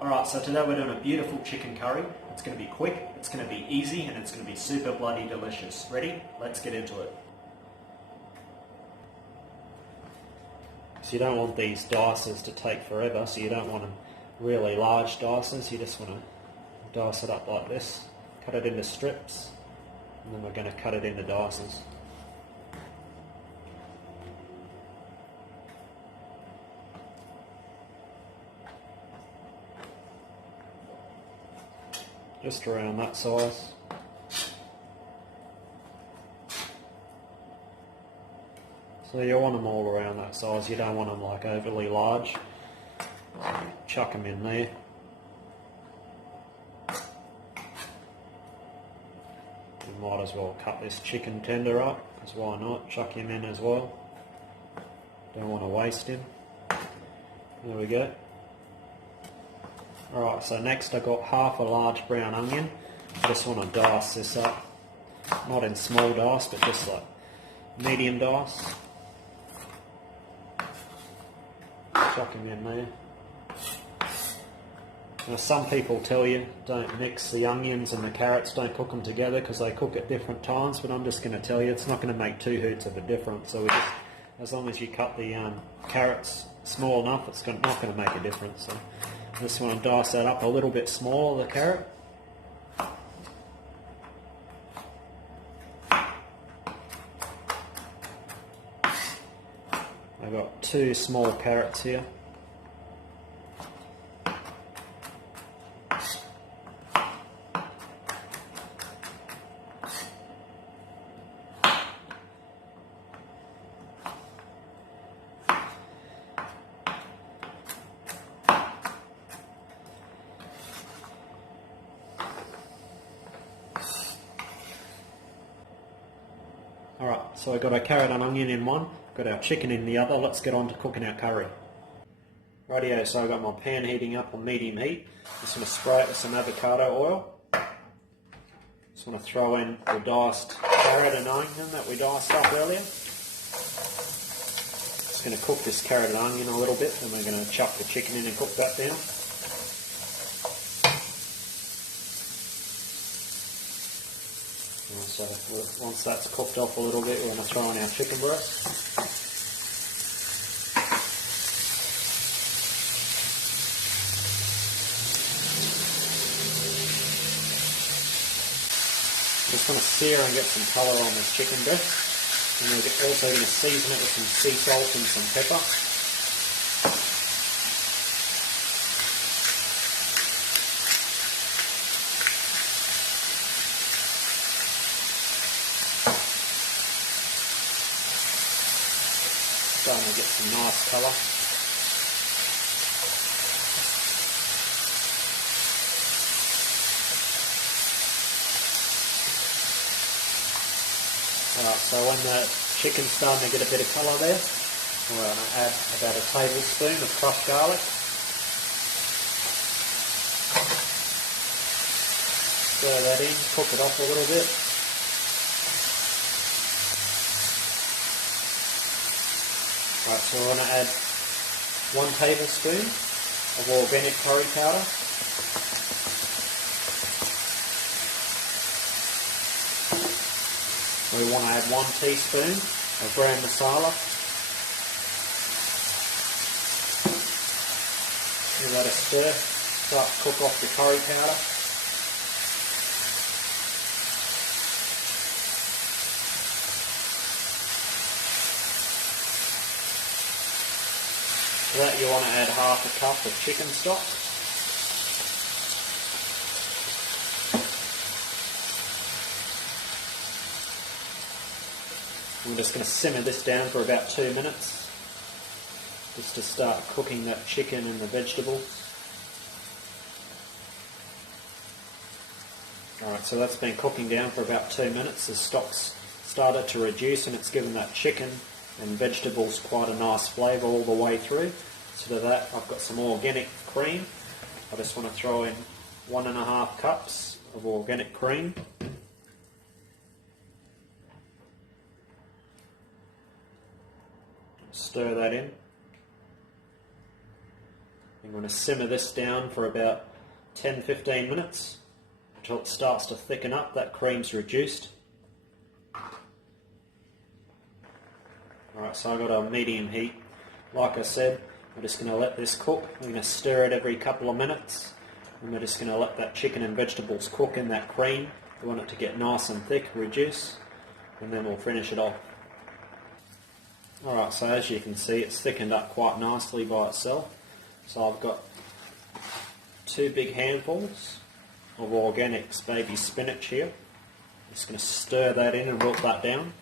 Alright, so today we're doing a beautiful chicken curry. It's going to be quick, it's going to be easy, and it's going to be super bloody delicious. Ready? Let's get into it. So you don't want these dices to take forever, so you don't want them really large dices, you just want to dice it up like this. Cut it into strips, and then we're going to cut it into dices. Just around that size. So you want them all around that size, you don't want them like overly large. So chuck them in there. You might as well cut this chicken tender up, because why not, chuck him in as well. Don't want to waste him. There we go. Alright, so next I've got half a large brown onion. I just want to dice this up. Not in small dice, but just like medium dice. Chuck them in there. Now some people tell you don't mix the onions and the carrots, don't cook them together because they cook at different times, but I'm just going to tell you it's not going to make two hoots of a difference. So we just, as long as you cut the carrots small enough, it's not going to make a difference. So I just want to dice that up a little bit smaller, the carrot. I've got 2 small carrots here. Alright, so I've got our carrot and onion in one, got our chicken in the other. Let's get on to cooking our curry. Rightio, so I've got my pan heating up on medium heat. Just going to spray it with some avocado oil. Just want to throw in the diced carrot and onion that we diced up earlier. Just going to cook this carrot and onion a little bit, and we're going to chuck the chicken in and cook that down. So once that's cooked off a little bit, we're going to throw in our chicken breast. Just want to sear and get some colour on this chicken breast. And we're also going to season it with some sea salt and some pepper. Starting to get some nice colour. Alright, so when the chicken's starting to get a bit of colour there, we're going to add about a tablespoon of crushed garlic. Stir that in, cook it off a little bit. Right, so we're going to add 1 tablespoon of organic curry powder. We want to add 1 teaspoon of gram masala. Give that a stir, start to cook off the curry powder. To that you want to add half a cup of chicken stock. I'm just going to simmer this down for about 2 minutes, just to start cooking that chicken and the vegetables. Alright, so that's been cooking down for about 2 minutes. The stock's started to reduce and it's given that chicken and vegetables quite a nice flavour all the way through. So to that I've got some organic cream. I just want to throw in 1.5 cups of organic cream. Stir that in. I'm going to simmer this down for about 10-15 minutes until it starts to thicken up, that cream's reduced. Alright, so I've got a medium heat. Like I said, we're just going to let this cook. We're going to stir it every couple of minutes, and we're just going to let that chicken and vegetables cook in that cream. We want it to get nice and thick, reduce, and then we'll finish it off. Alright, so as you can see, it's thickened up quite nicely by itself. So I've got 2 big handfuls of organic baby spinach here. Just going to stir that in and wilt that down.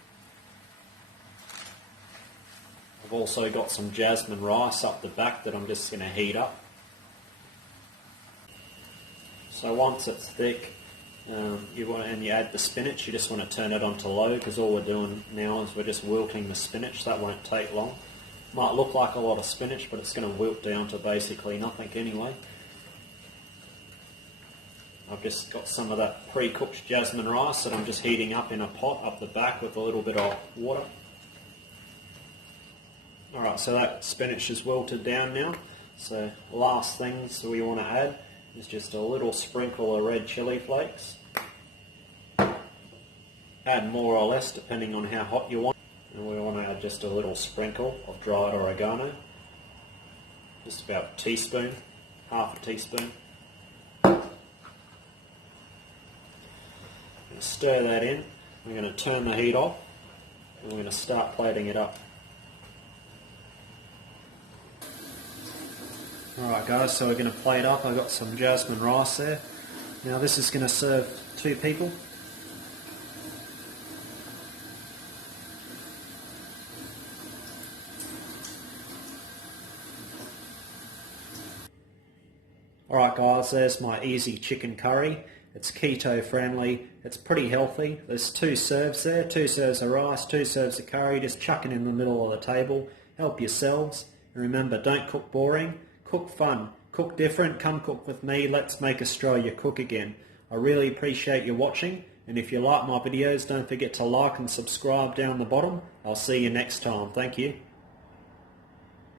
I've also got some jasmine rice up the back that I'm just going to heat up. So once it's thick, you add the spinach, you just want to turn it onto low, because all we're doing now is we're just wilting the spinach. That won't take long. Might look like a lot of spinach, but it's going to wilt down to basically nothing anyway. I've just got some of that pre-cooked jasmine rice that I'm just heating up in a pot up the back with a little bit of water. Alright, so that spinach is wilted down now. So last things we want to add is just a little sprinkle of red chili flakes. Add more or less depending on how hot you want. And we want to add just a little sprinkle of dried oregano. Just about a teaspoon, half a teaspoon. Stir that in. We're going to turn the heat off and we're going to start plating it up. Alright guys, so we're going to plate up. I've got some jasmine rice there. Now this is going to serve 2 people. Alright guys, there's my easy chicken curry. It's keto friendly, it's pretty healthy. There's 2 serves there, 2 serves of rice, 2 serves of curry. Just chuck it in the middle of the table. Help yourselves. And remember, don't cook boring, cook fun. Cook different, come cook with me. Let's make Australia cook again. I really appreciate you watching, and if you like my videos, don't forget to like and subscribe down the bottom. I'll see you next time. Thank you.